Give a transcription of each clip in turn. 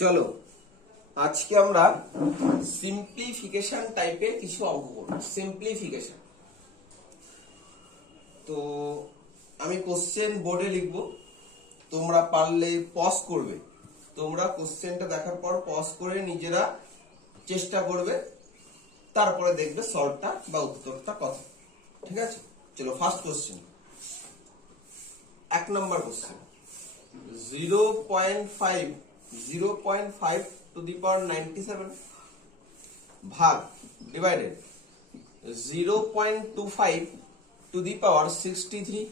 চলো আজকে আমরা সিম্পলিফিকেশন টাইপের কিছু অঙ্ক করব। সিম্পলিফিকেশন। তো আমি কোশ্চেন বোর্ডে লিখব, তোমরা পারলে পজ করবে। তোমরা কোশ্চেনটা দেখার পর পজ করে নিজেরা চেষ্টা করবে, তারপরে দেখবে সলভটা বা উত্তরটা কত। ঠিক আছে, চলো first question. 1 number question. 0.5 to the power 97 ভাগ divided 0.25 to the power 63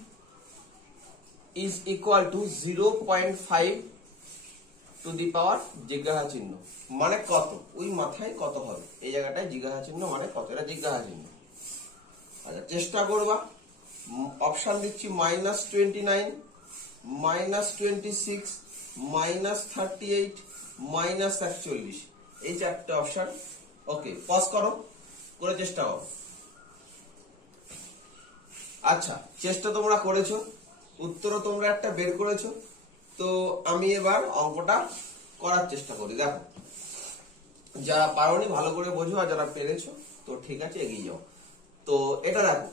is equal to 0.5 to the power জিজ্ঞাসা চিহ্ন মানে কত। ওই মাথায় কত হবে, এই জায়গাটায় জিজ্ঞাসা চিহ্ন মানে কত, এটা জিজ্ঞাসা চিহ্ন। আচ্ছা চেষ্টা করবা। অপশন দিচ্ছি -29, -26, -38, -41, এই চারটে অপশন। ওকে, পজ করো, করে চেষ্টা করো। আচ্ছা চেষ্টা তোমরা করেছো, উত্তরও তোমরা একটা বের করেছো। তো আমি এবার অঙ্কটা করার চেষ্টা করি। দেখো, যারা পারোনি ভালো করে বোঝো, আর যারা পেরেছো তো ঠিক আছে এগিয়ে যাও। তো এটা দেখো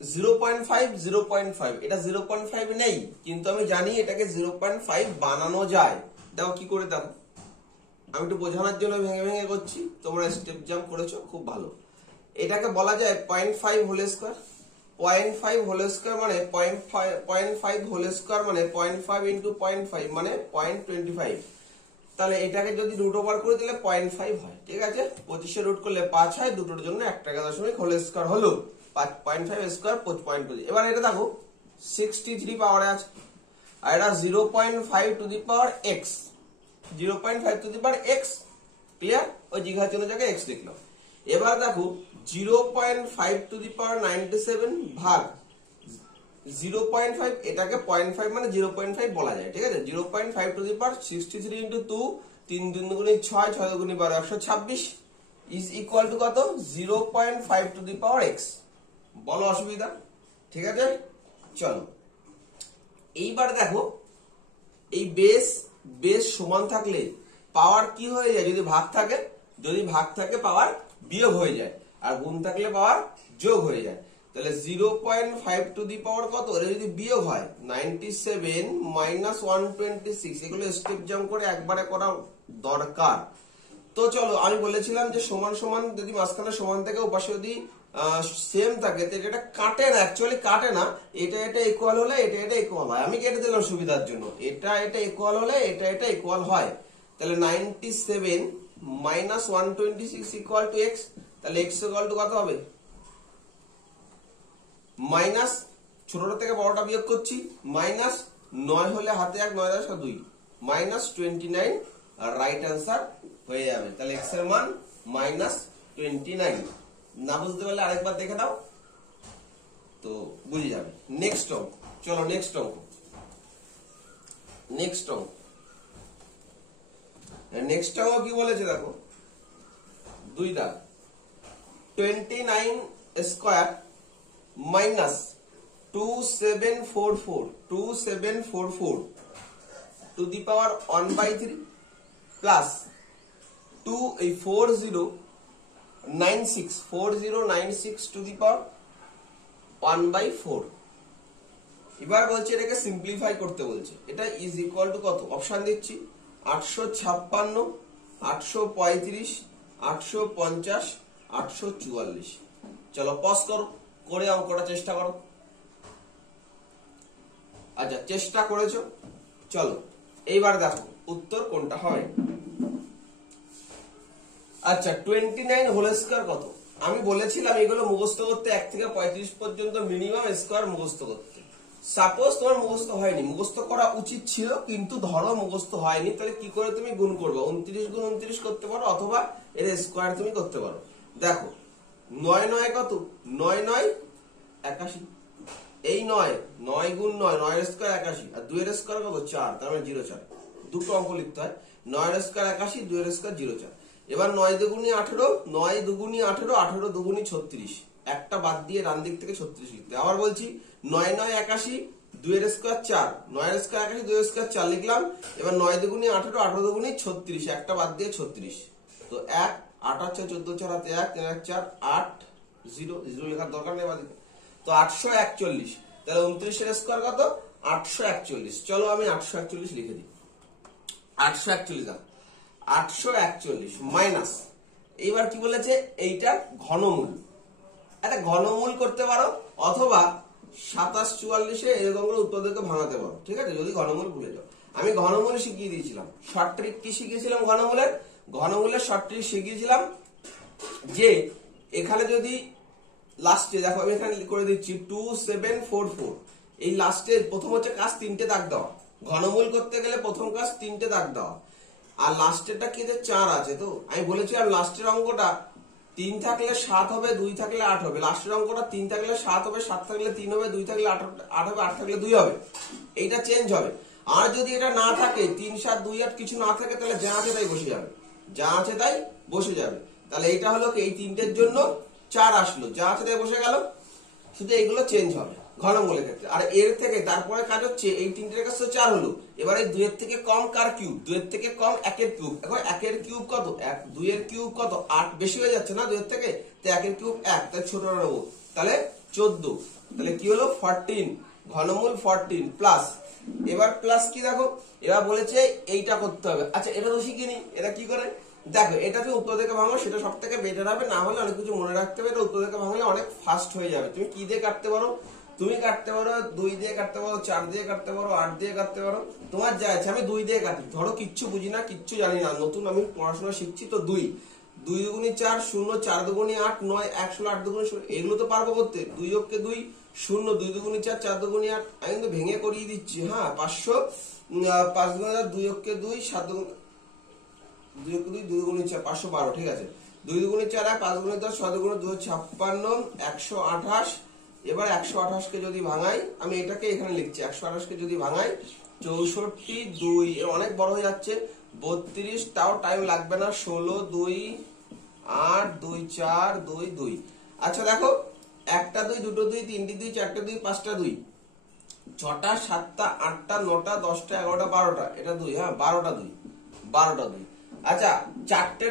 0.5 এটা 0.5 নেই, কিন্তু আমি জানি এটাকে 0.5 বানানো যায়। দেখো কি করে, দেখো আমি একটু বোঝানোর জন্য ভেঙে ভেঙে করছি, তোমরা স্টেপ জাম্প করেছো খুব ভালো। এটাকে বলা যায় 0.5 হোল স্কয়ার। 0.5 হোল স্কয়ার মানে 0.5 হোল স্কয়ার মানে 0.5 ইন্টু 0.5 মানে 0.25। তাহলে এটাকে যদি রুট ওভার করে দিলে 0.5 হয়। ঠিক আছে, 25 রুট করলে 5 হয়, দুটোর জন্য 1 টাকা দশমিক হোল স্কয়ার হলো 0.5 স্কয়ার 0.25। এবার এটা দেখো 63 পাওয়ারে আছে, আর এটা 0.5 two the power x, 0.5 two the power x। Clear? ওই জিজ্ঞাসা চিহ্ন জায়গায় x লিখলাম। এবার দেখো 0.5 টু দি পাওয়ার 97 ভাগ 0.5, এটাকে 0.5 মানে 0.5 বলা যায়। ঠিক আছে, 0.5 টু দি পাওয়ার 63 ইন্টু 2, 3 দুগুণে 6, 6 দুগুণে 12, 126 ইজ ইকুয়াল টু কত? 0.5 টু দি পাওয়ার x। বলো অসুবিধা? ঠিক আছে, চলো এইবার দেখো, এই বেস সমান থাকলে পাওয়ার কি হয়ে যায়? যদি ভাগ থাকে পাওয়ার বিয়োগ হয়ে যায়, আর গুণ থাকলে পাওয়ার যোগ হয়ে যায়। তাহলে 0.5 টু দি পাওয়ার কত? এটা যদি বিয়োগ হয় 97 -126, এগুলো স্টেপ জাম্প করে একবারে করা দরকার। তো চলো, আমি বলেছিলাম যে সমান সমান যদি মাঝখানে সমান থাকে, ওপাশে যদি সেম থাকে, তো এটা কাটে না, অ্যাকচুয়ালি কাটে না। এটা ইকুয়াল হলে এটা ইকুয়াল হয়। আমি কেটে দিলাম সুবিধার জন্য, এটা ইকুয়াল হলে এটা ইকুয়াল হয়। তাহলে 97 -126 ইকুয়াল টু x। তাহলে x ইকুয়াল টু কত হবে? মাইনাস, ছোটটা থেকে বড়টা বিয়োগ করছি, -9 হলে হাতে 1, 9 × 2, -29 রাইট অ্যান্সার হয়ে যাবে। তাহলে x এর মান -29। না বুঝতে পারলে আরেকবার দেখে দাও, তো বুঝে যাবে। নেক্সট অঙ্ক, চলো নেক্সট অঙ্ক কি বলেছে দেখো, 2 দাগ। 29 square minus 2744 to the power 1/3 plus 4096 to the power 1/4। এবার বলছে এটাকে সিম্পলিফাই করতে বলছে। এটা ইজ ইকুয়াল টু কত? অপশন দিচ্ছি 856, 835, 850, 844। চলো পজ করো, করে অঙ্কটা চেষ্টা করো। আচ্ছা চেষ্টা করেছো, চলো এইবার দেখো উত্তর কোনটা হয়। আচ্ছা 29 হোল স্কয়ার কত? আমি বলেছিলাম এগুলো মুখস্থ করতে 1 থেকে 35 পর্যন্ত মিনিমাম স্কয়ার মুখস্থ করতে। সাপোজ তোমার মুখস্থ হয়নি, মুখস্থ করা উচিত ছিল, কিন্তু ধরো মুখস্থ হয়নি, তাহলে কি করে তুমি গুণ করবে? 29 গুণ 29 করতে পারো, অথবা এর স্কয়ার তুমি করতে পারো। দেখো 9 9 কত? 9 9 81। এই 9 গুণ 9 এর স্কয়ার 81, আর 2 এর স্কয়ার কত? 4, তার মানে 04। দুটো অঙ্ক লিখতে হয়, 9 এর স্কয়ার 81, 2 এর স্কয়ার 04। এবার 9 দুগুণে 18, 9 দুগুণে 18, 18 দুগুণে 36, একটা বাদ দিয়ে ডান দিক থেকে 36 লিখতে। আবার বলছি 9 9 81, 2 এর স্কয়ার 4, 9 এর স্কয়ার 81, 2 এর স্কয়ার 4 লিখলাম। এবার 9 দুগুণে 18, 18 দুগুণে 36, একটা বাদ দিয়ে 36। তো 1 8 8 6 14 4 হাতে 1 3 1 4 8 0 0 লেখার দরকার নেই বাদিকে। তো 841, তাহলে 29 এর স্কয়ার কত? 841। চলো আমি 841 লিখে দিই। 841 841 মাইনাস, এইবার কি বলেছে, এইটার ঘনমূল। একটা ঘনমূল করতে পারো, অথবা 27 44 এরকম করে উত্তর দিকে ভাঙাতে পারো, ঠিক আছে, যদি ঘনমূল ভুলে যাও। আমি ঘনমূল শিখিয়ে দিয়েছিলাম। শর্ট ট্রিক কি শিখিয়েছিলাম? ঘনমূলের শর্ট ট্রিক শিখিয়েছিলাম যে এখানে যদি লাস্টে দেখো, আমি এখানে করে দিচ্ছি 2744, এই লাস্টে প্রথম হচ্ছে কাজ 3টে দাগ দেওয়া। ঘনমূল করতে গেলে প্রথম কাজ 3টে দাগ দেওয়া। আর লাস্টেরটা কি, 4 আছে। তো আমি বলেছিলাম লাস্টের অঙ্কটা 3 থাকলে 7 হবে, 2 থাকলে 8 হবে। লাস্টের অঙ্কটা 3 থাকলে 7 হবে, 7 থাকলে 3 হবে, 2 থাকলে 8 হবে, 8 থাকলে 2 হবে। এইটা চেঞ্জ হবে। আর যদি এটা না থাকে, 3 7 2 8 কিছু না থাকে, তাহলে যা আছে তাই বসে যাবে, যা আছে তাই বসে যাবে। তাহলে এইটা হলো কি, এই 3টের জন্য 4 আসলো, যা আছে তাই বসে গেল। শুধু এইগুলো চেঞ্জ হবে ঘনমূলের ক্ষেত্রে। আর এর থেকে তারপরে কাজ হচ্ছে, এই 3টের কাছে 4 হলো। এবার এই 2 এর থেকে কম কার কিউব? 2 এর থেকে কম 1 এর কিউব। এখন 1 এর কিউব কত? 2 এর কিউব কত? 8, বেশি হয়ে যাচ্ছে না 2 এর থেকে, তো 1 এর কিউব 1, তাই ছোটটা নেবো, তাহলে 14। তাহলে কি হলো? 14, ঘনমূল 14 প্লাস। এবার প্লাস কি দেখো, এবার বলেছে এইটা করতে হবে। আচ্ছা, এটা তো শিখিনি, এটা কি করে দেখো, এটা তুমি উত্তর থেকে ভাঙো, সেটা সব থেকে বেটার হবে। না হলে অনেক কিছু মনে রাখতে হবে, এটা উত্তর থেকে ভাঙলে অনেক ফাস্ট হয়ে যাবে। তুমি কি দিয়ে কাটতে পারো? তুমি কাটতে পারো 2 দিয়ে কাটতে পারো, 4 দিয়ে কাটতে পারো, 8 দিয়ে কাটতে পারো, তোমার যা আছে। আমি 2 দিয়ে কাটি, ধরো কিচ্ছু বুঝি না, কিচ্ছু জানি না, নতুন আমি পড়াশোনা শিখছি। তো 2 দুগুণে 4 0, 4 দুগুণে 8 9 1 16, 8 দুগুণে 16, এগুলো তো পারবো করতে। 2 অক্ষে 2 0, 2 দুগুণে 4, 4 দুগুণে 8। আমি কিন্তু ভেঙে করিয়ে দিচ্ছি। হ্যাঁ, 500, 5 দুগুণে 2 অক্ষে 2, 7 দুগুণে 2 অক্ষে 2, 2 দুগুণে 4, 512, ঠিক আছে। 2 দুগুণে 4 5 দুগুণে 10, 6 দুগুণে 2 56, 128। এবার 128 কে যদি ভাঙাই, আমি এটাকে এখানে লিখছি, 128 কে যদি ভাঙাই 64 2, অনেক বড় হয়ে যাচ্ছে, 32, তাও টাইম লাগবে না, 16 2 8 2 4 2 2। আচ্ছা দেখো, 1টা 2 2টো 2 3টে 2 4টে 2 5টা 2, 6টা 7টা 8টা 9টা 10টা 11টা 12টা, এটা 2, হ্যাঁ 12টা 2, 12টা 2। আচ্ছা, 4টে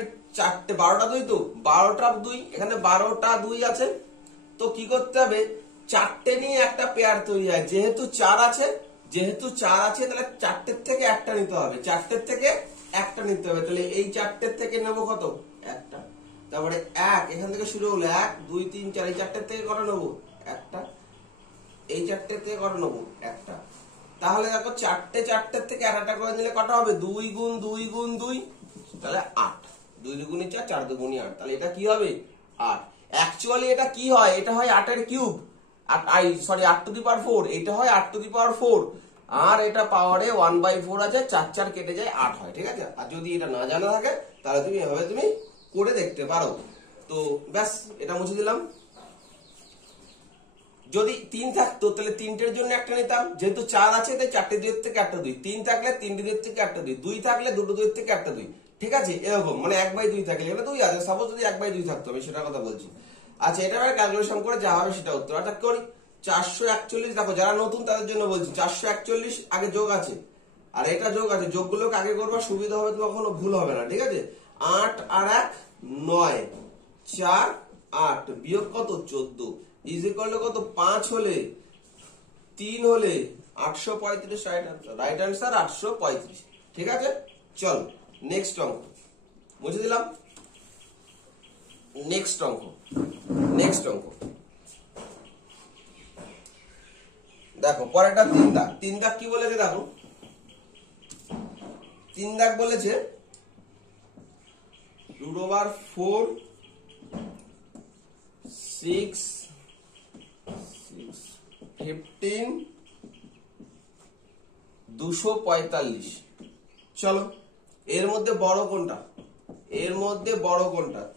12টা 2, তো 12টা 2, এখানে 12টা 2 আছে। তো কি করতে হবে, 4টে নিয়ে একটা পেয়ার তৈরি হয়। যেহেতু 4 আছে, তাহলে 4টের থেকে একটা নিতে হবে, 4টের থেকে একটা নিতে হবে। তাহলে এই 4টের থেকে নেবো কত? একটা। তারপরে 1, এখান থেকে শুরু হলো 1 2 3 4, এই 4টের থেকে কত নেবো? একটা। এই 4টের থেকে কত নেবো? একটা। তাহলে দেখো, 4টের থেকে একটা করে নিলে কত হবে? 2 গুণ 2 গুণ 2, তাহলে 8। 2 দুগুণে 4, 4 দুগুণে 8, তাহলে এটা কি হবে? 8। অ্যাকচুয়ালি এটা কি হয়? এটা হয় 8 এর কিউব, 8 টু দি পাওয়ার 4, এটা হয় 8 টু দি পাওয়ার 4, আর এটা পাওয়ারে 1/4 আছে, 4 4 কেটে যায় 8 হয়, ঠিক আছে। আর যদি এটা না জানা থাকে, তাহলে তুমি এভাবে তুমি করে দেখতে পারো। তো ব্যাস, এটা মুছে দিলাম। যদি 3 থাকতো, তাহলে 3টের জন্য একটা নিতাম। যেহেতু 4 আছে, তাই 4টে 2 এর থেকে একটা 2, 3 থাকলে 3টে 2 এর থেকে একটা 2, 2 থাকলে 2টো 2 এর থেকে একটা 2, ঠিক আছে। এরকম মানে 1/2 থাকলে, এখানে 2 আছে, সাপোজ যদি 1/2 থাকতো, আমি সেটার কথা বলছি। আচ্ছা, এটা আমরা ক্যালকুলেশন করে যা হবে সেটা উত্তর। অর্থাৎ করি 441। দেখো, যারা নতুন তাদের জন্য বলছি, 441 আগে যোগ আছে, আর এটা যোগ আছে। যোগগুলোকে আগে করবা, সুবিধা হবে, তো কখনো ভুল হবে না, ঠিক আছে। 8 আর 1 9, 4 8, বিয়োগ কত? 14, ইজ ইকুয়াল টু কত? 5 হলে 3 হলে 835, রাইট আনসার 835, ঠিক আছে। চল নেক্সট অঙ্ক মুছে দিলাম। নেক্সট অঙ্ক দেখো, পরেরটা 3 দাগ। 3 দাগ কি বলেছে দেখো, 3 দাগ বলেছে √4 6 15 245। চলো, এর মধ্যে বড় কোনটা?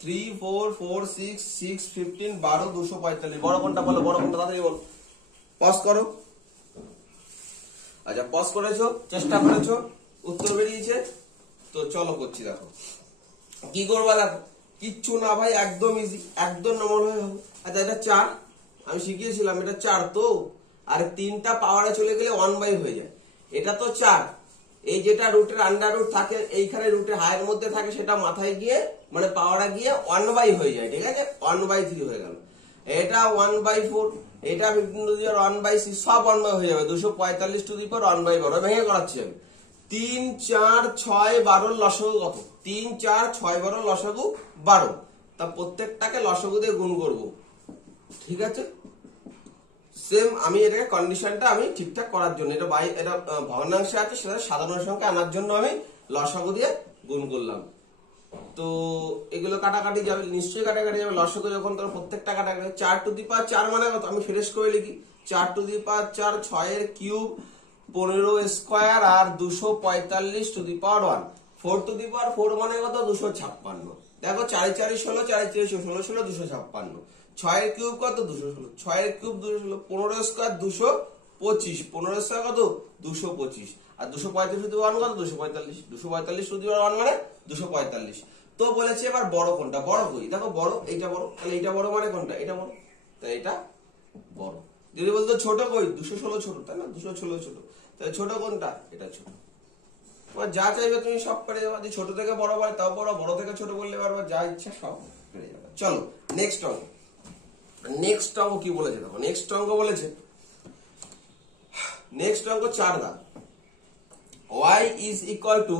3 4 4 6 6 15 12 245, বড় কোনটা বলো? বড় কোনটা তাড়াতাড়ি বলো। পজ করো। আচ্ছা, পজ করেছো, চেষ্টা করেছো, উত্তর বেরিয়েছে। তো চলো করছি। দেখো কি করবা, দেখো কিচ্ছু না ভাই, একদম ইজি, একদম নরমাল হয়ে হবে। আচ্ছা, এটা 4, আমি শিখিয়েছিলাম, এটা 4। তো আর 3টা পাওয়ারে চলে গেলে 1/, হয়ে যায়। এটা তো 4, এই যেটা রুটের আন্ডার রুট থাকে এইখানে রুটের হায়ের মধ্যে থাকে সেটা মাথায় গিয়ে মানে পাওয়ারে গিয়ে 1/, হয়ে যায়, ঠিক আছে, 1/3 হয়ে গেল। এটা 1/4, এটা 15 টু দি পাওয়ার 1/6, সব 1/, হয়ে যাবে 245 টু দি পাওয়ার 1/12। ভেঙে করাচ্ছি আমি। 3, 4, 6, 12 লসাগু কত? 3, 4, 6, 12 লসাগু 12। তা প্রত্যেকটাকে লসাগু দিয়ে গুণ করব, ঠিক আছে। সেম আমি এটাকে কন্ডিশনটা আমি ঠিকঠাক করার জন্য এটা এটা ভগ্নাংশে আছে সেটা সাধারণ সংখ্যা আনার জন্য আমি লসাগু দিয়ে গুণ করলাম। তো এগুলো কাটাকাটি যাবে, নিশ্চয়ই কাটাকাটি যাবে। লসাগু যখন তোর প্রত্যেকটা কাটাকাটি 4 টু দি পাওয়ার 4 মানে কত? আমি ফ্রেশ করে লিখি 4 টু দি পাওয়ার 4, 6 এর কিউব 15 স্কয়ার আর 245 to the power 1। 4 to the power 4 মানে কত? 256। দেখো 4 4 16, 4 4 16, 16 256। 6 এর কিউব কত? 216, 6 এর কিউব 216, 15 স্কয়ার 225, 15 স্কয়ার কত? 225, আর 245 টু দি পাওয়ার 1 কত? 245, 245 টু দি পাওয়ার 1 মানে 245। তো বলেছে এবার বড় কোনটা? বড় কই? দেখো বড়, এইটা বড়, তাহলে এইটা বড় মানে কোনটা? এটা বড়, তাই এটা বড়। যদি বলতো ছোট কই? 216 ছোট, তাই না? 216 ছোট, তাহলে ছোট কোনটা? এটা ছোট। তোমার যা চাইবে তুমি সব পেরে যাবে। যদি ছোট থেকে বড় বলে তাও বড়, বড় থেকে ছোট বললে পারবা, যা ইচ্ছা সব পেরে যাবে। চলো নেক্সট অঙ্ক। নেক্সট অঙ্ক কি বলেছে দেখো। নেক্সট অঙ্ক বলেছে, নেক্সট অঙ্ক 4 দাগ। y is equal to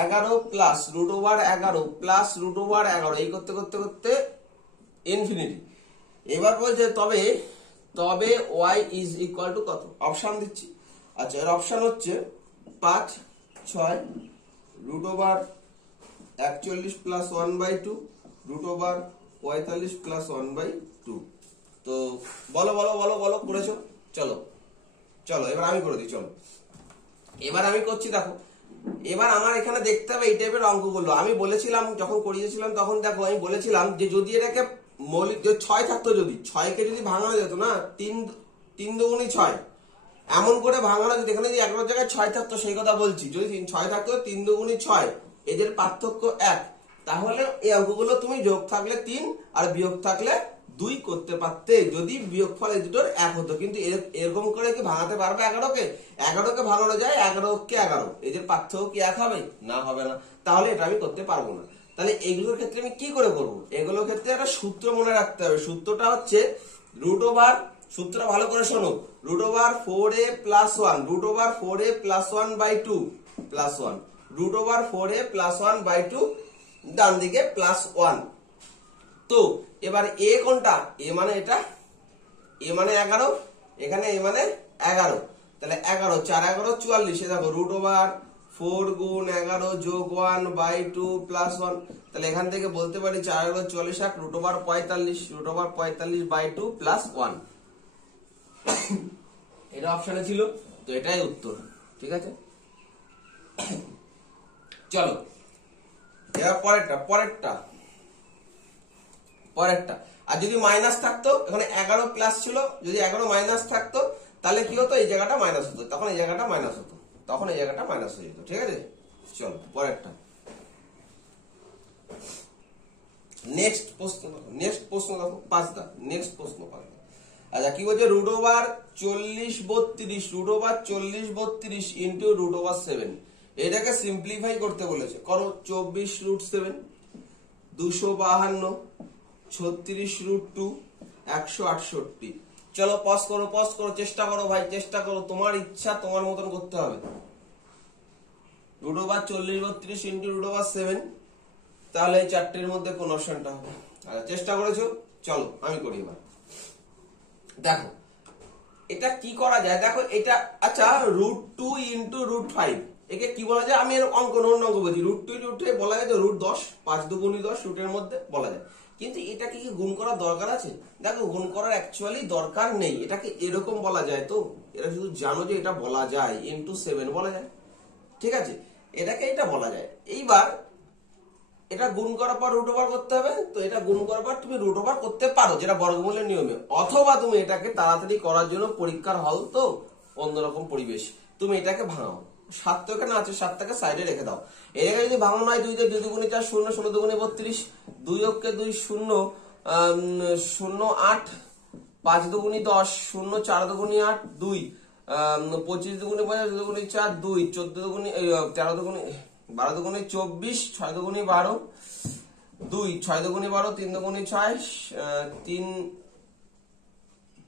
11 plus root over 11 plus root over 11, এই করতে করতে করতে ইনফিনিটি। এবার বলছে তবে তবে y ইজ ইকুয়াল টু কত? অপশন দিচ্ছি। আচ্ছা, এর অপশন হচ্ছে 5, 6, root over 41 plus 1/2, root over 45 plus 1/2। তো বলো বলো বলো বলো, করেছো? চলো চলো এবার আমি করে দিই। চলো এবার আমি করছি। দেখো এবার আমার এখানে দেখতে হবে এই টাইপের অঙ্কগুলো। আমি বলেছিলাম যখন করিয়েছিলাম তখন, দেখো আমি বলেছিলাম যে যদি এটাকে মৌলিক 6 থাকতো, যদি 6কে যদি ভাঙানো যেত না, 3 দুগুণী 6, এমন করে ভাঙানো যেত। এখানে যদি 11 জায়গায় 6 থাকতো সেই কথা বলছি। যদি 6 থাকতো, 3 দুগুণী 6, এদের পার্থক্য 1, তাহলে এই অঙ্কগুলো তুমি যোগ থাকলে 3 আর বিয়োগ থাকলে 2 করতে পারতে, যদি বিয়োগফল এই দুটোর 1 হতো। কিন্তু এরকম করে কি ভাঙাতে পারবে 11কে? 11কে ভাঙানো যায় 11কে 11, এদের পার্থক্য কি 1 হবে? না, হবে না। তাহলে এটা আমি করতে পারবো না। তাহলে এইগুলোর ক্ষেত্রে আমি কি করে করবো? এগুলোর ক্ষেত্রে একটা সূত্র মনে রাখতে হবে। সূত্রটা হচ্ছে রুট ওভার, সূত্রটা ভালো করে শোনো, root over 4a plus 1, root over 4a plus 1/2 plus 1, root over 4a plus 1/2, ডান দিকে প্লাস 1। তো এবার এ কোনটা? এ মানে এটা, এ মানে 11, এখানে এ মানে 11, তাহলে 11, 4 11 44। দেখো রুট ওভার 4 গুণ 11 যোগ 1/2 প্লাস 1, তাহলে এখান থেকে বলতে পারি 4 11 44, root over 45, root over 45/2 plus 1। এটা অপশনে ছিল, তো এটাই উত্তর, ঠিক আছে। চলো এবার পরেরটা। আর যদি মাইনাস থাকতো, এখানে 11 প্লাস ছিল, যদি 11 মাইনাস থাকতো তাহলে কি হতো? এই জায়গাটা মাইনাস হতো, তখন এই জায়গাটা মাইনাস হতো, তখন এই জায়গাটা মাইনাস হয়ে যেত, ঠিক আছে। চলো পরেরটা। নেক্সট প্রশ্ন দেখো 5 দা। নেক্সট প্রশ্ন 5 দা। আচ্ছা কি বলছে? Root over 40 32, root over 40 32 into root over 7, এটাকে সিম্পলিফাই করতে বলেছে। করো 24 রুট 7, 252, 36 রুট 2, 168। চলো পজ করো, চেষ্টা করো ভাই, চেষ্টা করো, তোমার ইচ্ছা তোমার মতন করতে হবে। Root over 40 32 into root over 7, তাহলে এই চারটের মধ্যে কোন অপশনটা হবে? আচ্ছা চেষ্টা করেছো, চলো আমি করি এবার। দেখো এটা কি করা যায়, দেখো এটা। আচ্ছা রুট 2 ইন্টু রুট 5, একে কি বলা যায়? আমি এর অঙ্ক বলছি। রুট 2 রুট 5 বলা যায় তো রুট 10, 5 দুগুণী 10, রুটের মধ্যে বলা যায়। কিন্তু এটাকে কি গুণ করার দরকার আছে? দেখো গুণ করার অ্যাকচুয়ালি দরকার নেই। এটাকে এরকম বলা যায়, তো এরা শুধু জানো যে এটা বলা যায়, ইন্টু 7 বলা যায়, ঠিক আছে। এটাকে এটা বলা যায়। এইবার এটা গুণ করার পর রুট ওভার করতে হবে, তো এটা গুণ করার পর তুমি রুট ওভার করতে পারো, যেটা বর্গমূলের নিয়মে। অথবা তুমি এটাকে তাড়াতাড়ি করার জন্য, পরীক্ষার হল তো অন্যরকম পরিবেশ, তুমি এটাকে ভাঙাও। 7 তো এখানে আছে, 7টাকে সাইডে রেখে দাও। এটাকে যদি ভাঙানো হয় 2 দিয়ে 2 দুগুণে 4, 0 16 দুগুণে 32, 2 অক্ষে 2 0 0 8 5 দুগুনি 10, 0 4 দুগুনি 8, 2 25 দুগুনি 50, 2 দুগুনি 4, 2 14 দুগুনি 13 দুগুনি 12 দুগুনি 24, 6 দুগুনি 12, 2 6 দুগুনি 12, 3 দুগুনি 6, 3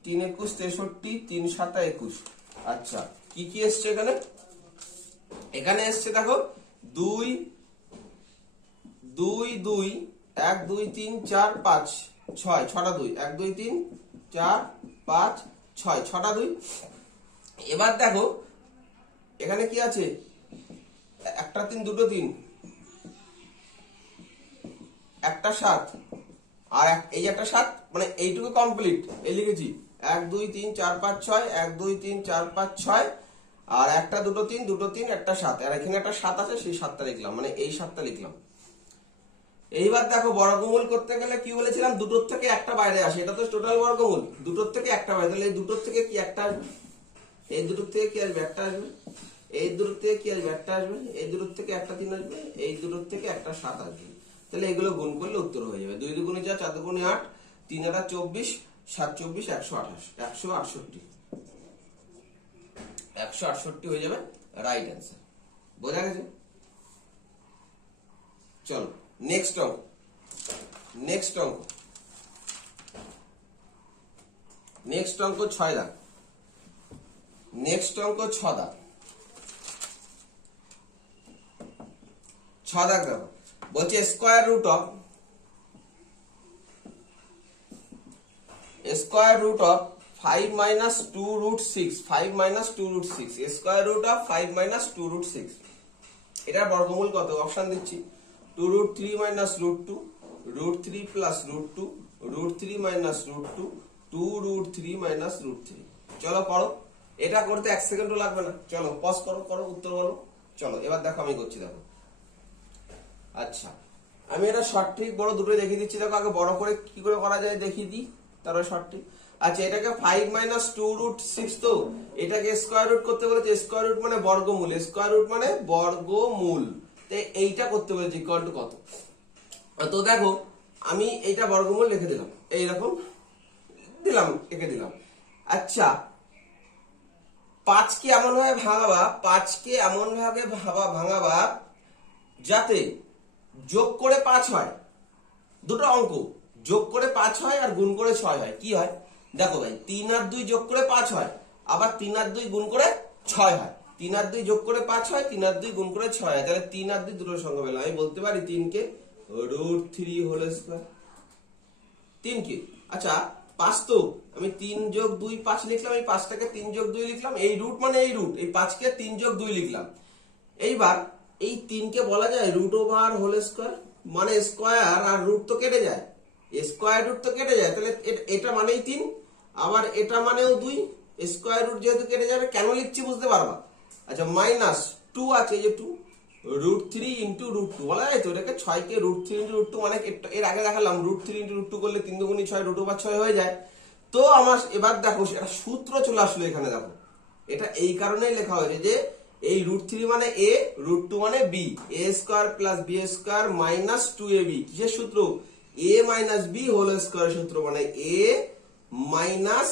3 21 63, 3 7 21। আচ্ছা কি কি এসছে এখানে? এখানে এসছে দেখো 2 2 2 1 2 3 4 5 6 6টা 2 1 2 3 4 5 6 6টা 2। এবার দেখো এখানে কি আছে, একটা 3 দুটো 3 একটা 7 আর এই একটা 7, মানে এইটুকু কমপ্লিট। এই লিখেছি 1 2 3 4 5 6 1 2 3 4 5 6 আর একটা দুটো 3 দুটো 3 একটা 7, আর এখানে একটা 7 আছে সেই 7টা লিখলাম, মানে এই 7টা লিখলাম। এইবার দেখো বর্গমূল করতে গেলে কি বলেছিলাম, দুটোর থেকে একটা বাইরে আসে, এটা তো টোটাল বর্গমূল, দুটোর থেকে একটা বাইরে, তাহলে এই দুটোর থেকে কি একটা আসবে, এই দুটোর থেকে কি আসবে একটা আসবে, এই দুটোর থেকে কি আসবে একটা আসবে, এই দুটোর থেকে একটা 3 আসবে, এই দুটোর থেকে একটা 7 আসবে। তাহলে এগুলো গুণ করলে উত্তর হয়ে যাবে 2 দুগুণে 4 4 দুগুণে 8 3 আর 24 7 24 128 168 168 হয়ে যাবে রাইট অ্যান্সার। বোঝা গেছে? চলো নেক্সট অঙ্ক, নেক্সট অঙ্ক 6 দাগ, নেক্সট অঙ্ক 6 দাগ, 6 দাগ দেখো বলছে square root of 5 minus 2 root 6, 5 minus 2 root 6, square root of 5 minus 2 root 6, এটার বর্গমূল কত? অপশন দিচ্ছি 2 root 3 minus root 2, root 3 plus root 2, root 3 minus root 2, 2 root 3 minus root 3। চলো করো, এটা করতে 1 সেকেন্ডও লাগবে না, চলো পজ করো, করো উত্তর বলো। চলো এবার দেখো আমি করছি, দেখো। আচ্ছা আমি এটা শর্ট ট্রিক বড় দুটোই দেখিয়ে দিচ্ছি, দেখো আগে বড় করে কি করে করা যায় দেখিয়ে দিই, তারপরে শর্ট ট্রিক। আচ্ছা এটাকে 5 minus 2 root 6, তো এটাকে স্কয়ার রুট করতে বলেছে, স্কয়ার রুট মানে বর্গমূল, স্কয়ার রুট মানে বর্গমূল, তো এইটা করতে বলেছে ইকুয়াল টু কত। তো দেখো আমি এইটা বর্গমূল লিখে দিলাম, এইরকম দিলাম, এঁকে দিলাম। আচ্ছা 5 কে এমন ভাবে ভাঙাবা, 5 কে এমন ভাবে ভাঙাবা যাতে যোগ করে 5 হয়, দুটো অঙ্ক যোগ করে 5 হয় আর গুণ করে 6 হয়। কি হয় দেখো ভাই, 3 আর 2 যোগ করে 5 হয়, আবার 3 আর 2 গুণ করে 6 হয়, 3 আর 2 যোগ করে 5 হয়, 3 আর 2 গুণ করে 6 হয়, তাহলে 3 আর 2 দুটোর সঙ্গে পেলাম। আমি বলতে পারি 3 কে √3 হোল স্কয়ার, 3 কে। আচ্ছা 5 তো আমি 3 যোগ 2 5 লিখলাম, এই 5টাকে 3 যোগ 2 লিখলাম, এই রুট মানে এই রুট, এই 5 কে 3 যোগ 2 লিখলাম। এইবার এই 3 কে বলা যায় রুট ওভার হোল স্কয়ার, মানে স্কয়ার আর রুট তো কেটে যায়, স্কয়ার রুট তো কেটে যায়, তাহলে এটা মানেই 3, আবার এটা মানেও 2, স্কয়ার রুট যেহেতু কেটে যাবে, কেন লিখছি বুঝতে পারবা। আচ্ছা মাইনাস 2 আছে, এই যে 2 √3 ইন্টু √2 বলা যায় তো, এটাকে 6 কে √3 ইন্টু √2, মানে এর আগে দেখালাম √3 ইন্টু √2 করলে 3 দুগুণী 6, রুট ওভার 6 হয়ে যায়। তো আমার এবার দেখো একটা সূত্র চলে আসলো এখানে, দেখো এটা এই কারণেই লেখা হয়েছে যে এই √3 মানে a, √2 মানে b, a square plus b square minus 2ab, কিসের সূত্র? a minus b whole square সূত্র, মানে a minus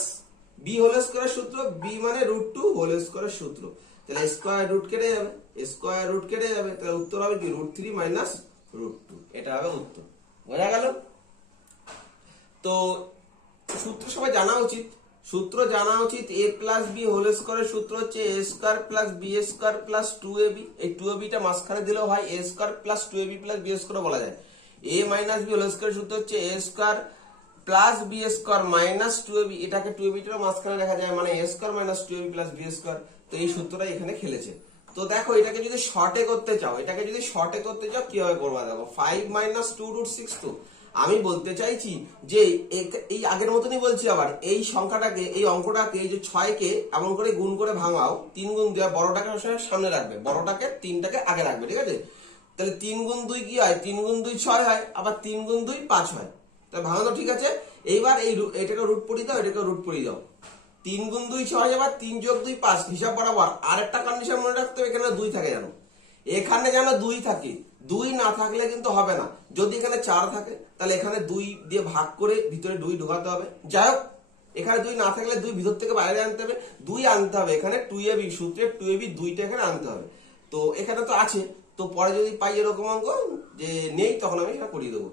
b whole square সূত্র, b মানে √2 হোল স্কয়ার সূত্র। তাহলে স্কয়ার রুট কেটে যাবে, স্কয়ার রুট কেটে যাবে, তাহলে উত্তর হবে কি √3 মাইনাস √2, এটা হবে উত্তর। বোঝা গেল? তো সূত্র সবাই জানা উচিত, সূত্র জানা উচিত। a প্লাস বি হোল স্কয়ারের সূত্র হচ্ছে a square plus b square plus 2ab, এই 2ab টা মাঝখানে দিলেও হয় a square plus 2ab plus b square বলা যায়। a মাইনাস বি হোল স্কয়ারের সূত্র হচ্ছে a square plus b square minus 2ab, এটাকে 2ab টা মাঝখানে লেখা যায়, মানে a square minus 2ab plus b square. তো এই সূত্রটা এখানে খেলেছে। তো দেখো এটাকে যদি শর্টে করতে চাও, এটাকে যদি শর্টে করতে চাও কিভাবে করবা দেখো, 5 minus 2 √6, তো আমি বলতে চাইছি যে এই আগের মতনই বলছি, আবার এই সংখ্যাটাকে, এই অঙ্কটাকে, এই যে 6 কে এমন করে গুণ করে ভাঙাও, 3 গুণ দেওয়া, বড়টাকে সামনে রাখবে, বড়টাকে 3টাকে আগে রাখবে, ঠিক আছে? তাহলে 3 গুণ 2 কি হয়, 3 গুণ 2 6 হয়, আবার 3 গুণ 2 5 হয়, তাহলে ভাঙানো ঠিক আছে। এইবার এটাকে রুট পড়িয়ে দাও, এটাকে রুট পড়িয়ে দাও, 3 গুণ 2 6, আবার 3 যোগ 2 5, হিসাব বরাবর। আর একটা কন্ডিশন মনে রাখতে হবে, এখানে 2 থাকে জানো, এখানে যেন 2 থাকে, 2 না থাকলে কিন্তু হবে না। যদি এখানে 4 থাকে তাহলে এখানে 2 দিয়ে ভাগ করে ভিতরে 2 ঢোকাতে হবে। যাই হোক এখানে 2 না থাকলে 2 ভিতর থেকে বাইরে আনতে হবে, 2 আনতে হবে এখানে 2ab সূত্রে 2ab 2টা এখানে আনতে হবে। তো এখানে তো আছে, তো পরে যদি পাই এরকম অঙ্ক যে নেই তখন আমি এটা করিয়ে দেবো।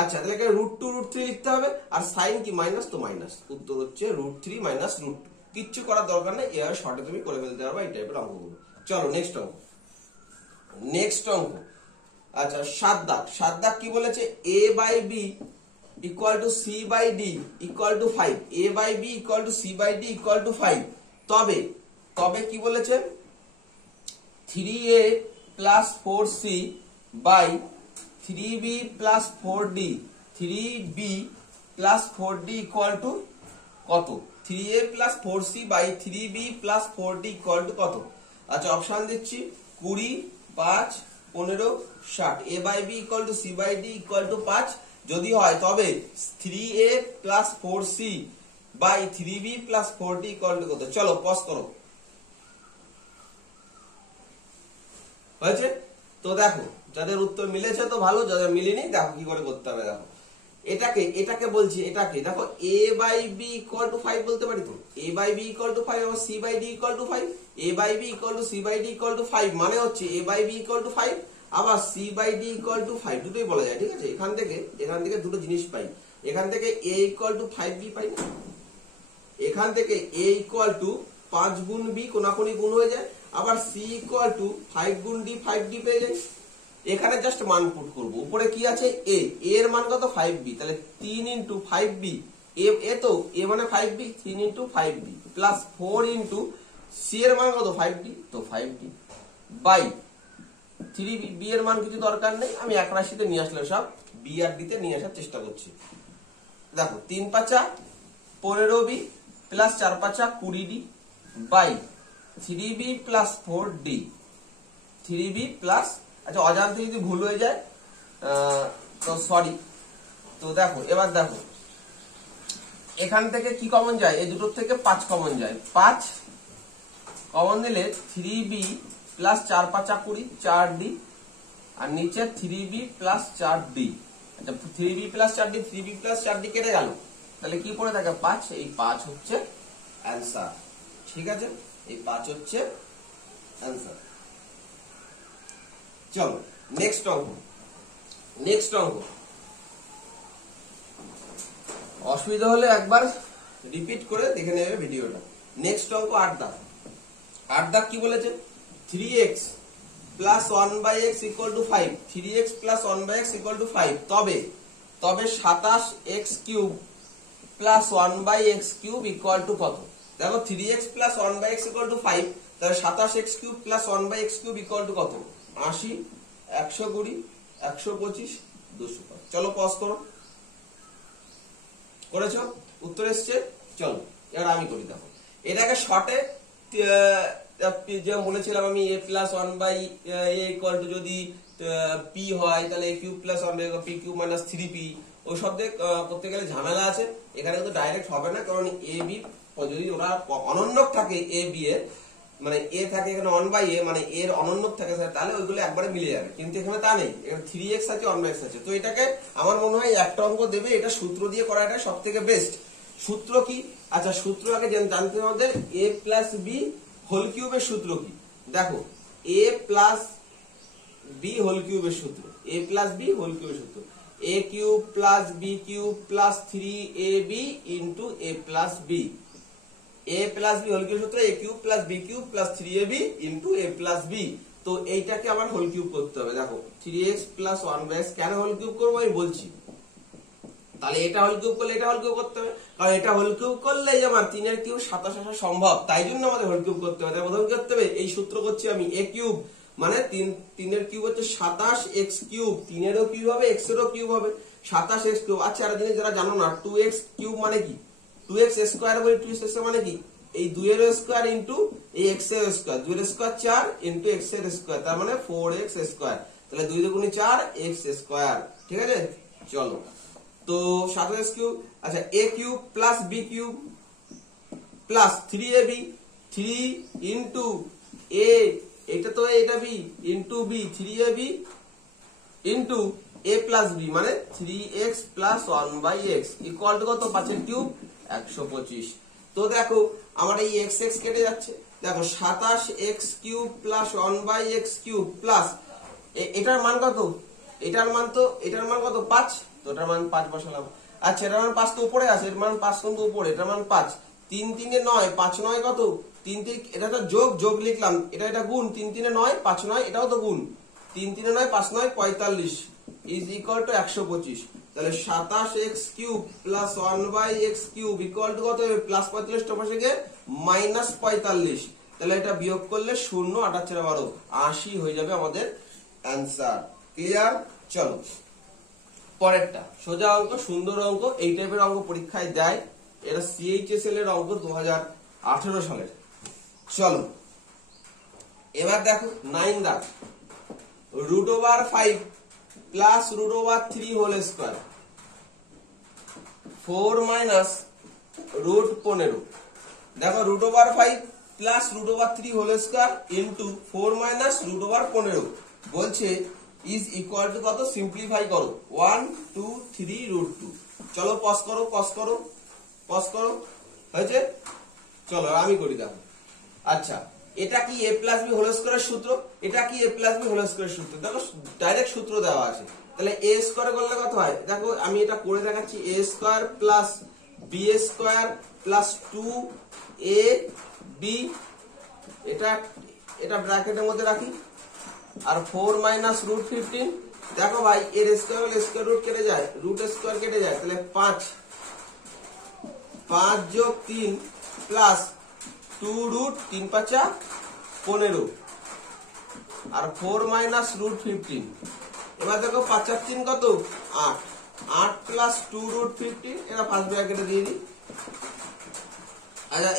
আচ্ছা তাহলে এখানে √2 √3 লিখতে হবে, আর সাইন কি মাইনাস, তো মাইনাস, উত্তর হচ্ছে √3 - √2। কিচ্ছু করার দরকার নেই, এর শর্টে তুমি করে ফেলতে পারবে এই টাইপের অঙ্কগুলো। চলো নেক্সট অঙ্ক। আচ্ছা 7 দাগ কি বলেছে, a/b = c/d = 5, a/b = c/d = 5। তবে কি বলেছে, 3a + 4c / 3b + 4d, 3b + 4d = কত? 3a + 4c / 3b + 4d = কত? আচ্ছা অপশন দিচ্ছি 20, 5, 15, 60। a/b = c/d = 5 যদি হয় তবে 3a + 4c / 3b + 4d = কত? চলো পজ করো। হয়েছে? তো দেখো যাদের উত্তর মিলেছে তো ভালো, যাদের মিলেনি দেখো কি করে করতে হবে। দেখো এটাকে বলছি, এটাকে দেখো a/b = 5 বলতে পারি তো, a/b = 5 আবার c/d = 5, a/b = c/d = 5 মানে হচ্ছে a/b = 5 আবার c/d = 5 দুটোই বলা যায়, ঠিক আছে? এখান থেকে দুটো জিনিস পাই, এখান থেকে a = 5b পাই না, এখান থেকে a = 5 গুণ b কোনাকুনি গুণ হয়ে যায়, আবার c = 5 গুণ d 5d পেয়ে যাই। এখানে জাস্ট মান পুট করব, উপরে কি আছে a, এর মান কত 5b, তাহলে 3 × 5b, এ তো a মানে 5b, 3 × 5b প্লাস 4 × c এর মান কত 5d, তো 5d বাই 3b, b এর মান কিছু দরকার নেই, আমি এক রাশিতে নিয়ে আসলে সব b আর d তে নিয়ে আসার চেষ্টা করছি। দেখো 3 × 5 = 15b plus 4 × 5 = 20d by 3b plus 4d, 3b plus, আচ্ছা অজান্তে যদি ভুল হয়ে যায় তো সরি। তো দেখো এবার দেখো এখান থেকে কি কমন যায়, এই দুটোর থেকে 5 কমন যায়, 5 কমন দিলে 3b প্লাস 4 × 5 = 20, 4d আর নিচে 3b প্লাস 4d। আচ্ছা 3b plus 4d, 3b plus 4d কেটে গেল, তাহলে কি পড়ে থাকে 5, এই 5 হচ্ছে অ্যান্সার। ঠিক আছে, এই 5 হচ্ছে অ্যান্সার। চলো নেক্সট অঙ্ক। অসুবিধা হলে একবার রিপিট করে দেখে নেবে ভিডিওটা। নেক্সট অঙ্ক 8 দাগ কি বলেছে, 3x + 1/x = 5, 3x + 1/x = 5 তবে 27x³ + 1/x³ = কত? দেখো 3x + 1/x = 5, তাহলে 27x³ + 1/x³ = কত? 80, 120, 125, 205। চলো পজ করো। করেছো? উত্তর এসছে। চলো এবার আমি করি। দেখো এটাকে শর্টে যে বলেছিলাম আমি a + 1/a = যদি p হয় তাহলে a³ + 1/a p³ - 3p, ওই শব্দে করতে গেলে ঝামেলা আছে। এখানে কিন্তু ডাইরেক্ট হবে না, কারণ a b যদি ওরা অনন্যক থাকে a b এর, মানে a থাকে এখানে 1/a মানে এর অনন্যক থাকে, তাহলে ওইগুলো একবারে মিলে যাবে, কিন্তু এখানে তা নেই, এখানে 3x আছে 1/x আছে। তো এটাকে আমার মনে হয় একটা অঙ্ক দেবে, এটা সূত্র দিয়ে করাটা সবথেকে বেস্ট। সূত্র কি? আচ্ছা সূত্র আগে জানতে হবে আমাদের, a + b হোল কিউবের সূত্র কি? দেখো a + b হোল কিউবের সূত্র, a + b হোল কিউবের সূত্র a³ + b³ + 3ab * a + b, a + b whole cube সূত্র a³ + b³ + 3ab * a + b। তো এইটাকে আমার হোল কিউব করতে হবে। দেখো 3x + 1/x কেন হোল কিউব করবো আমি বলছি। তাহলে এটা হোল কিউব করলে এটা হোল কিউব করতে হবে, কারণ এটা হোল কিউব করলেই আমার 3 এর কিউব 27 আসা সম্ভব, তাই জন্য আমাদের হোল কিউব করতে হবে। তাই প্রথমে করতে হবে এই সূত্র করছি আমি, a³ মানে 3 এর কিউব হচ্ছে 27x³ 3 এরও কিউব হবে, x এরও কিউব হবে, 27x³। আচ্ছা আর জিনিস যারা জানো না, 2x³ মানে কি? 2x² বলি, 2x মানে কি? এই 2 এর স্কয়ার ইনটু এই x এর স্কয়ার, 2 এর স্কয়ার 4 ইনটু x এর স্কয়ার, তার মানে 4x²। তাহলে 2 × 2 = 4x²। ঠিক আছে, চলো তো 27x³। আচ্ছা a³ + b³ + 3ab, 3 into a, এটা তো এটা b into b, 3ab into a + b মানে 3x + 1/x = কত? 5 এর কিউব 125। তো দেখো আমার এই x x কেটে যাচ্ছে, দেখো 27x cube plus 1/x cube plus এটার মান কত, এটার মান কত 5, তো এটার মান 5 বসালাম। আচ্ছা এটার মান 5 তো উপরে আছে, এর মান 5 কিন্তু উপরে, এটার মান 5, 3 3 এ 9, 5 9 কত 3 3, এটা তো যোগ লিখলাম, এটা গুণ, 3 3 এ 9, 5 9 এটাও তো গুণ, 3 3 এ 9 5 9 45 ইজ ইকুয়াল টু 125। তাহলে 27x cube plus 1/x cube equal to কত হবে, প্লাস 45 টা পাশে গিয়ে মাইনাস 45, তাহলে এটা বিয়োগ করলে 0 8 4 12 80 হয়ে যাবে আমাদের অ্যান্সার। ক্লিয়ার? চলো পরেরটা সোজা অঙ্ক, সুন্দর অঙ্ক, এই টাইপের অঙ্ক পরীক্ষায় দেয়, এটা CHSL এর অঙ্ক 2018 সালের। চলো এবার দেখো 9 দাগ, √5 প্লাস √3 হোল স্কয়ার 4 মাইনাস √15। দেখো √5 plus √3 whole square into 4 minus √15 বলছে ইজ ইকুয়াল টু কত, সিম্পলিফাই করো 1 2 3 √2। চলো পজ করো হয়েছে। চলো আমি করি দেখো। আচ্ছা এটা কি a প্লাস b হোল স্কয়ারের সূত্র, এটা কি a প্লাস b হোল স্কয়ারের সূত্র, দেখো ডাইরেক্ট সূত্র দেওয়া আছে। তাহলে a স্কয়ার করলে কত হয়, দেখো আমি এটা করে দেখাচ্ছি, a square plus b square plus 2ab, এটা ব্র্যাকেটের মধ্যে রাখি, আর 4 মাইনাস √15। দেখো ভাই এর স্কয়ার রুট কেটে যায়, রুট স্কয়ার কেটে যায়, তাহলে 5 যোগ 3 প্লাস 2√3 5 15 আর 4 মাইনাস √15। এবার দেখো 5 আর 3 কত 8, 8 প্লাস 2√15, এটা ফার্স্ট ব্র্যাকেটে দিয়ে দিই। আচ্ছা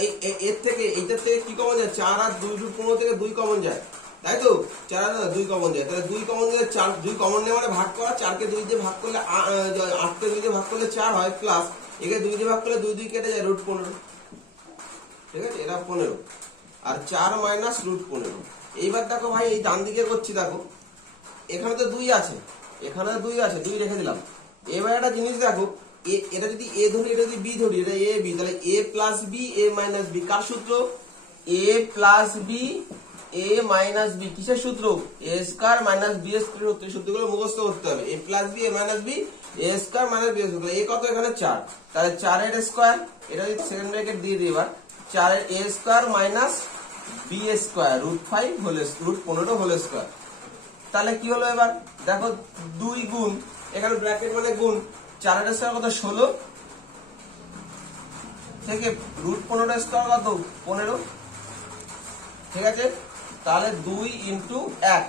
এইটার থেকে কি কমন যায়, 4 আর 2√15 থেকে 2 কমন যায়, তাই তো 4 আর 2 কমন যায়, তাহলে 2 কমন গেলে 4, 2 কমন নেওয়া মানে ভাগ করা, 4 কে 2 দিয়ে ভাগ করলে 8 কে 2 দিয়ে ভাগ করলে 4 হয়, প্লাস একে 2 দিয়ে ভাগ করলে 2 2 কেটে যায় √15, ঠিক আছে, এটা 15 আর 4 মাইনাস √15। এইবার দেখো ভাই এই ডান দিকে করছি, দেখো এখানে তো 2 আছে, এখানে 2 আছে, 2 রেখে দিলাম। এবার একটা জিনিস দেখো, এটা যদি a ধরি, এটা যদি b ধরি, এটা a b, তাহলে a plus b a minus b কার সূত্র, a plus b a minus b কিসের সূত্র, a square minus b square সূত্রগুলো মুখস্থ করতে হবে। a plus b a minus b a square minus b square, a কত এখানে 4, তাহলে 4 এর স্কয়ার, এটা যদি সেকেন্ড ব্র্যাকেট দিয়ে দিই, এবার 4 এর a square minus b square √5 whole √15 whole square, তাহলে কি হলো, এবার দেখো 2 গুণ, এখানে ব্র্যাকেট মানে গুণ, 4 এর স্কয়ার কত 16 থেকে √15 স্কয়ার কত 15, ঠিক আছে, তাহলে 2 ইন্টু 1,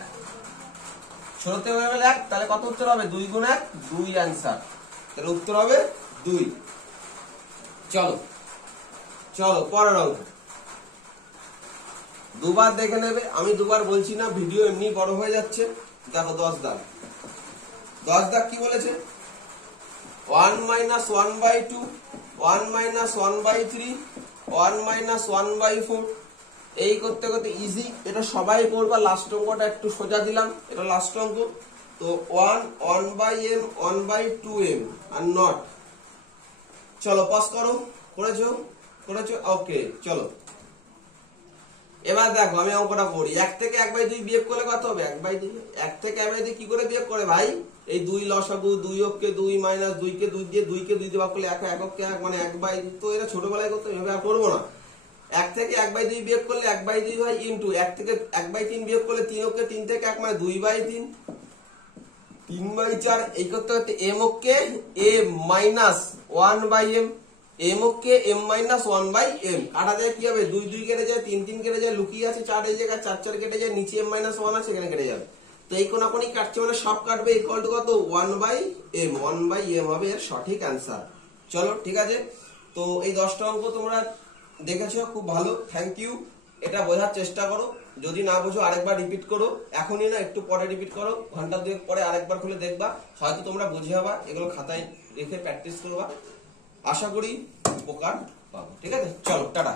16 তে হয়ে গেল 1, তাহলে কত উত্তর হবে, 2 গুণ 1 2 অ্যান্সার, তাহলে উত্তর হবে 2। চলো পরের অঙ্ক, দুবার দেখে নেবে, আমি দুবার বলছি না, ভিডিও এমনি বড় হয়ে যাচ্ছে। দেখো 10 দাগ কি বলেছে, 1 মাইনাস 1/2 1 মাইনাস 1/3 1 মাইনাস 1/4, এই করতে করতে ইজি, এটা সবাই করবা। লাস্ট অঙ্কটা একটু সোজা দিলাম, এটা লাস্ট অঙ্ক, তো 1/m 1/2m আর নট। চলো পজ করো, করেছো, ওকে। চলো এবার দেখো আমি অঙ্কটা করি, 1 থেকে 1/2 বিয়োগ করলে কত হবে, 1/2, 1 থেকে 1/2 কি করে বিয়োগ করে ভাই, এই 2 লসাগু, 2 কে 2 মাইনাস 2 কে 2 দিয়ে ভাগ করলে 1 এককে 1 মানে 1/2, তো এটা ছোটবেলায় করতে, এভাবে আর করবো না। 1 থেকে 1/2 বিয়োগ করলে 1/2 হয়, ইন্টু 1 থেকে 1/3 বিয়োগ করলে 3 কে 3 থেকে 1 মানে 2/3 3/4, এই করতে করতে m K a minus 1/m, m K m minus 1/m, কাটা যায় কি হবে, 2 2 কেটে যায়, 3 3 কেটে যায়, লুকিয়ে আছে 4 এই জায়গায়, 4 4 কেটে যায়, নিচে m মাইনাস 1 আছে, এখানে কেটে যাবে, তো এই কোনাকুনি কাটছে মানে সব কাটবে, ইকুয়াল টু কত 1/m, 1/m হবে এর সঠিক অ্যান্সার। চলো ঠিক আছে, তো এই 10টা অঙ্ক তোমরা দেখেছো, খুব ভালো, থ্যাংক ইউ। এটা বোঝার চেষ্টা করো, যদি না বোঝো আরেকবার রিপিট করো, এখনই না, একটু পরে রিপিট করো, ঘন্টা 2 পরে আরেকবার খুলে দেখবা, হয়তো তোমরা বুঝে যাবা, এগুলো খাতায় রেখে প্র্যাকটিস করবা, আশা করি উপকার পাবো। ঠিক আছে, চলো টাটা।